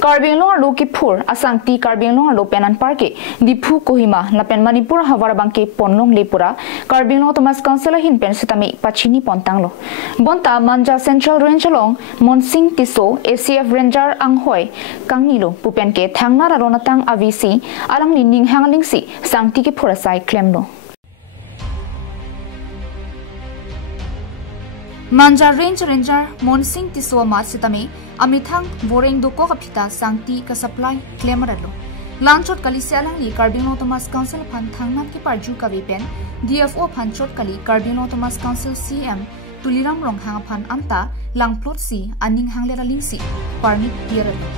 Karbing long lo ki phur asangti karbing long lo penan parke dipu kohima lapen Manipur hawar bangke ponlong lepura karbing long Thomas Council hin pen sitami pachini pontang lo bonta Manja Central Range long Monsing Tisso ACF Ranger anghoi kangnilo pupen ke thangna ronatang avisi alang aninghang alingsi sangti ke phurasai claim lo Manja Ranger Monsing Tisso ma sitami amithang voreng doko kapita sangti ka supply claimeralo lanchot kali selang li Karbino Thomas Council phan thangnat ki parju ka wepen DFO phanchot kali Karbino Thomas Council CM tuliram rong hang phan amta langplot si aninghang le alingsi permit pieralo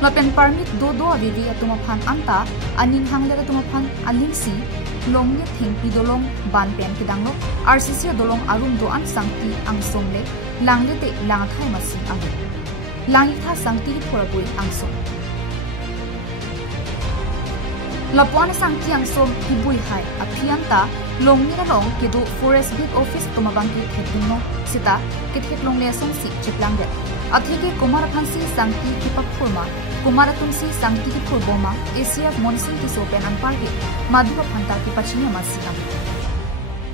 lapen permit do avivi atuma phan amta aninghang le atuma phan alingsi Longnit thengpi dolong ban pen kidanglo RCC dolong arum do an sangti angsomle langlete langthai masi ave langitha sangti phorabui angsom lapwan sangti angsom kibui hai aphianta longnira long kedu forest big office tomabangki thekino sita kithek longle somsi chiplangde athege kumara phansi sangti ki paphurma kumara tumsi sangti ki phoboma ACF Monsing Tisso pen anparge madhuba phanta ki pachini masina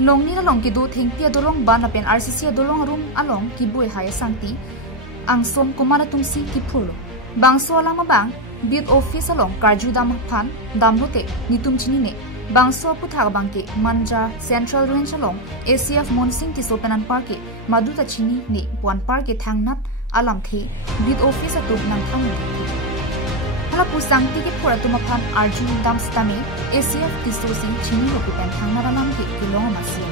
longnira long kedu thengpia dolong ban pen RCC dolong room along kibui hai sangti angsom kumara tumsi ki phurlo bangso alama bang bid office along karju dam phan damlote nitum chini ne bangso puthag bangke Manja Central Range along ACF Monsing Tisso pen anparge madhuta chini ne pon parke thangnat alam the bid office atu nang thang hala pusangti ke phora tuma phan arjun dam stami ACF Tisso si chini lo pen thangna ram ke kilong masi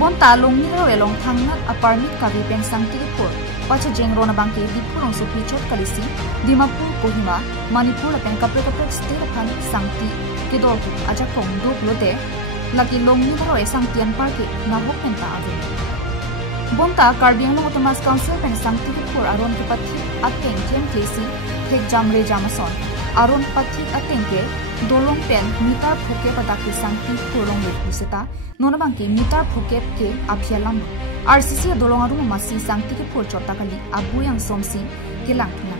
bon ta long ni ro elong thangnat apartment ka bi pen sangti ke phor pacha jengrona bangke dipurong so pichot kalisi Dimapur Kohima Manipur pen kapre state phan sangti ke do aja kong do lote laki long ni ro sangtian parke na hok pen ta ave bonta Karbing long Thomas Council pen sangti ke phor aron ke pathi ateng kem klesi thek jamre jamason aron pathi ateng ke dolong pen mitar phuke pataki sangti phorong le puseta nonabangke mitar phuke ke aphialam RCC dolong arum masi sangti ke phor chota kali abuyang somsi ke langthna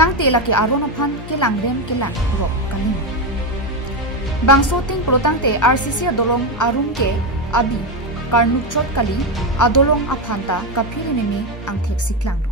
tang tela ke aron phan ke langrem ke lang ro kani bangso ting protang te RCC dolong arum ke abi karnuk chot kali adolong aphanta kaphirinemi angthek siklang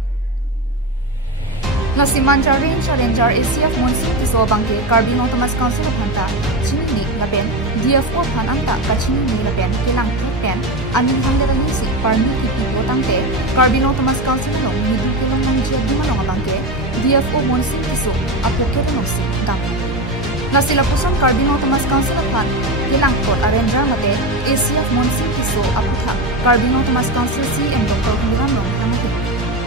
nasi Manja Ranger ACF Monsing Tisso bangke Karbino Thomas Council phanta chini laben DFO phan anta kachini ni laben kelang pen aninghang le alingsi permit ki potang te Karbino Thomas Council long midu kelong nang je dimalong bangke DFO Monsing Tisso apoke nosi dam nasi lapuson Karbino Thomas Council phan kelang pot arendra mate ACF Monsing Tisso aputha Karbino Thomas Council CM Dr. Hiram long hamti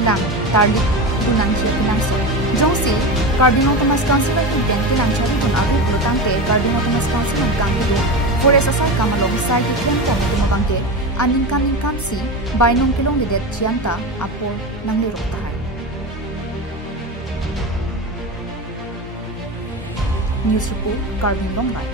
lang target bunang so jongsi Karbino Thomas Council in Penti Lanchari kun agu protang te Karbino Thomas Council in Kangido forest asai kamalong sai ki kem kom tumabangke aninkan si bainong kilong lidet chianta apol nangli roktahay News report Karbing Longnit